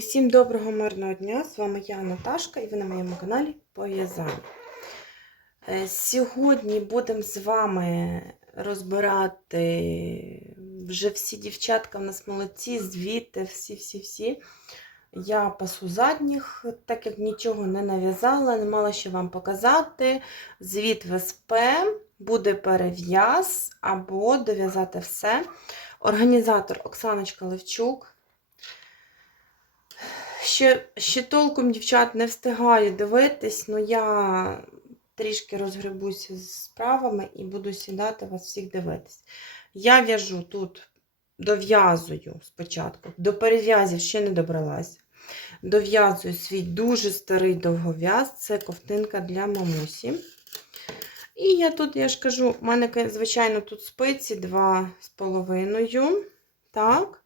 Усім доброго мирного дня! З вами я Наташка і ви на моєму каналі Пов'язання. Е, Сьогодні будемо з вами розбирати вже всі дівчатка в нас молодці, звіти, всі-всі-всі. Я пасу задніх, так як нічого не нав'язала, не мала ще вам показати. Звіт в СП, буде перев'яз або дов'язати все. Організатор Оксаночка Левчук. Ще, ще толком, дівчат, не встигаю дивитись, але я трішки розгребуся з справами і буду сідати вас всіх дивитись. Я в'яжу тут, дов'язую спочатку, до перев'язів ще не добралася. Дов'язую свій дуже старий довгов'яз, це ковтинка для мамусі. І я тут, я ж кажу, у мене, звичайно, тут спиці 2,5. Так.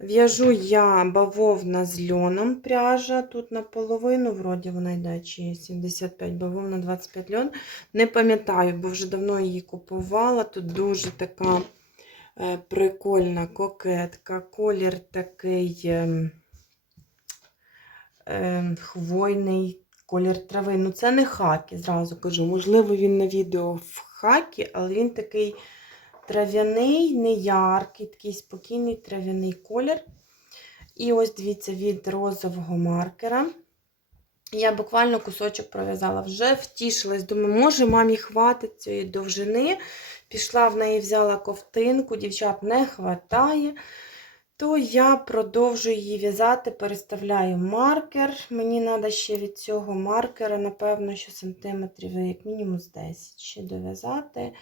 В'яжу я бавовна з льоном пряжа. Тут наполовину, вроді вона йде, чи 75 бавовна, 25 льон. Не пам'ятаю, бо вже давно її купувала. Тут дуже така е, прикольна кокетка. Колір такий е, е, хвойний колір трави. Ну, це не хакі, зразу кажу. Можливо, він на відео в хакі, але він такий трав'яний, не яркий, такий спокійний трав'яний колір. І ось дивіться, від розового маркера. Я буквально кусочок пров'язала, вже втішилась. Думаю, може, мамі хватить цієї довжини. Пішла в неї, взяла ковтинку, дівчат не хватає. То я продовжую її в'язати, переставляю маркер. Мені треба ще від цього маркера, напевно, що сантиметрів, як мінімум з 10 ще дов'язати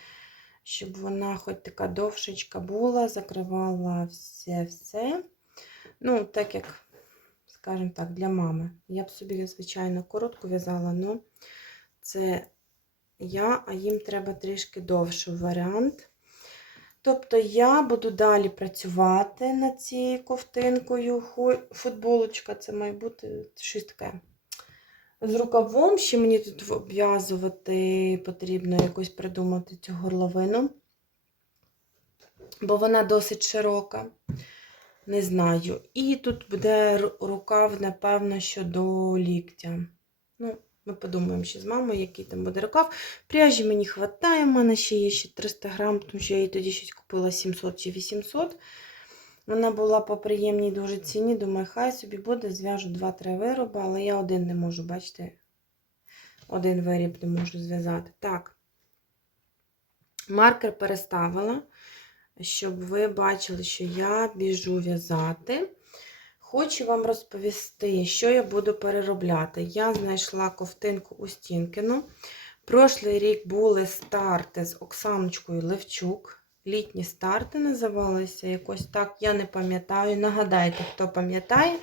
щоб вона хоч така довшечка була, закривала все-все. Ну, так як, скажімо так, для мами. Я б собі, звичайно, коротко в'язала, але це я, а їм треба трішки довший варіант. Тобто я буду далі працювати над цією ковтинкою. Футболочка це має бути щось таке з рукавом. Ще мені тут обв'язувати потрібно якось придумати цю горловину, бо вона досить широка. Не знаю. І тут буде рукав, напевно, що до ліктя. Ну, ми подумаємо ще з мамою, який там буде рукав. Пряжі мені вистачає, в мене ще є ще 300 грам, тому що я її тоді щось купила 700 чи 800. Вона була по приємній дуже ціні. Думаю, хай собі буде, зв'яжу 2-3 вироби, але я один не можу, бачите, один виріб не можу зв'язати. Так, маркер переставила, щоб ви бачили, що я біжу в'язати. Хочу вам розповісти, що я буду переробляти. Я знайшла ковтинку у Стінкіну. Прошлий рік були старти з Оксаночкою Левчук. Літні старти називалися якось так, я не пам'ятаю. Нагадайте, хто пам'ятає.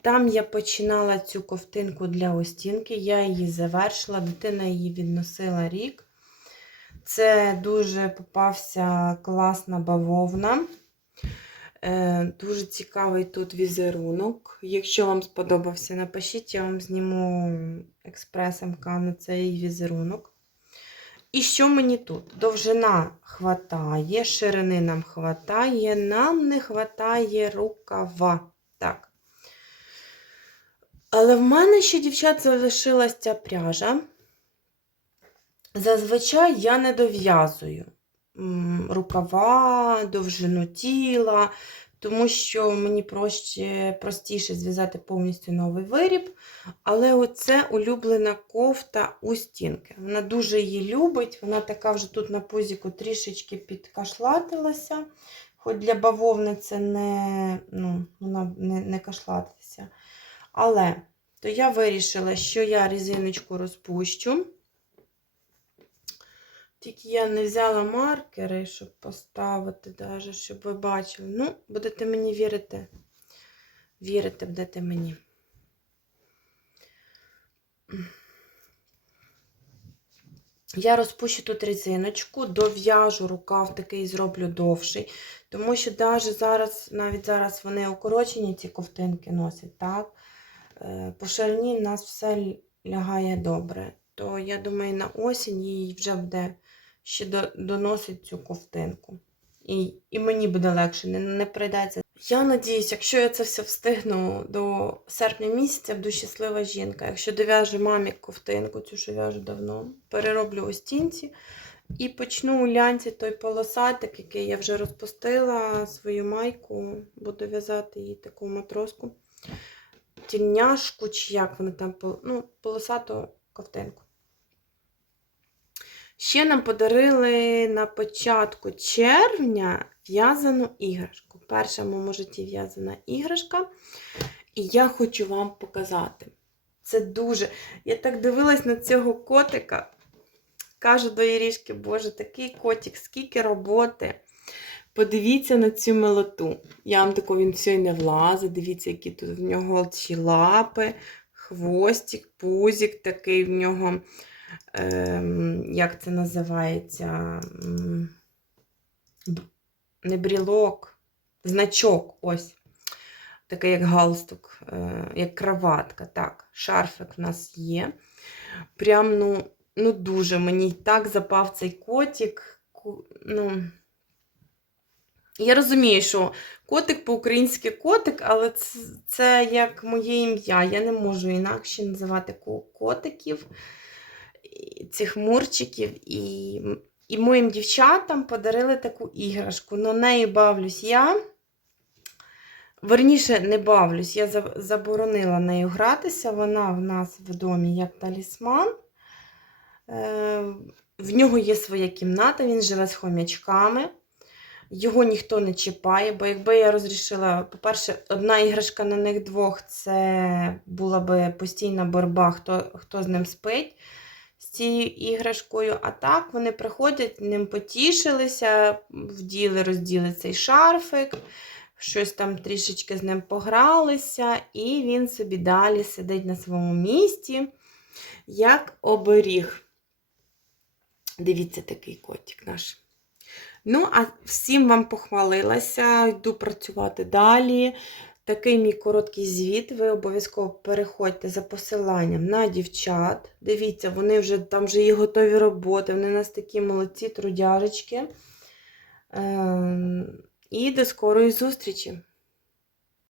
Там я починала цю ковтинку для остінки, я її завершила, дитина її відносила рік. Це дуже попався класна бавовна. Е, Дуже цікавий тут візерунок. Якщо вам сподобався, напишіть, я вам зніму експрес-МК на цей візерунок. І що мені тут? Довжина хватає, ширини нам хватає, нам не хватає рукава. Так. Але в мене ще, дівчат, залишилась ця пряжа. Зазвичай я не дов'язую рукава, довжину тіла, тому що мені проще, простіше зв'язати повністю новий виріб. Але оце улюблена кофта у стінки. Вона дуже її любить, вона така вже тут на пузіку трішечки підкашлатилася. Хоч для бавовни це не ну, вона не, не кашлатиться. Але то я вирішила, що я резиночку розпущу. Тільки я не взяла маркери, щоб поставити, даже, щоб ви бачили. Ну, будете мені вірити. Вірите будете мені. Я розпущу тут резиночку, дов'яжу рукав такий зроблю довший. Тому що навіть зараз, навіть зараз вони укорочені, ці ковтинки носять, так? Е, по ширині в нас все лягає добре. То я думаю, на осінь їй вже буде ще доносить цю ковтинку. І і мені буде легше, не, не прийдеться Я надіюсь, якщо я це все встигну до серпня місяця, буду щаслива жінка. Якщо дов'яжу мамі ковтинку, цю що в'яжу давно, перероблю у стінці і почну у лянці той полосатик, який я вже розпустила свою майку, буду в'язати їй таку матроску, тільняшку, чи як вони там, ну, полосату ковтинку. Ще нам подарили на початку червня в'язану іграшку. Перша в моєму житті в'язана іграшка. І я хочу вам показати. Це дуже. Я так дивилась на цього котика. Кажу до Ірішки, боже, такий котик, скільки роботи. Подивіться на цю милоту. Я вам тако він все й не влазить. Дивіться, які тут в нього ці лапи, хвостик, пузик такий в нього. Ем, як це називається? Не брілок, значок. Ось. Такий як галстук, е, як краватка. Так, шарфик в нас є. Прям, ну, ну дуже мені так запав цей котик. Ну, я розумію, що котик по-українськи котик, але це, це як моє ім'я. Я не можу інакше називати котиків, цих мурчиків. І, і моїм дівчатам подарили таку іграшку. Но нею бавлюсь я. Верніше, не бавлюсь, я заборонила нею гратися. Вона в нас в домі як талісман. Е, В нього є своя кімната, він живе з хомячками. Його ніхто не чіпає, бо якби я розрішила, по-перше, одна іграшка на них двох це була би постійна боротьба, хто, хто з ним спить цією іграшкою. А так вони приходять, ним потішилися, вділи, розділи цей шарфик, щось там трішечки з ним погралися, і він собі далі сидить на своєму місці, як оберіг. Дивіться, такий котик наш. Ну, а всім вам похвалилася, йду працювати далі. Такий мій короткий звіт. Ви обов'язково переходьте за посиланням на дівчат. Дивіться, вони вже там вже є готові роботи, вони у нас такі молодці, трудяжечки. Ем, І до скорої зустрічі!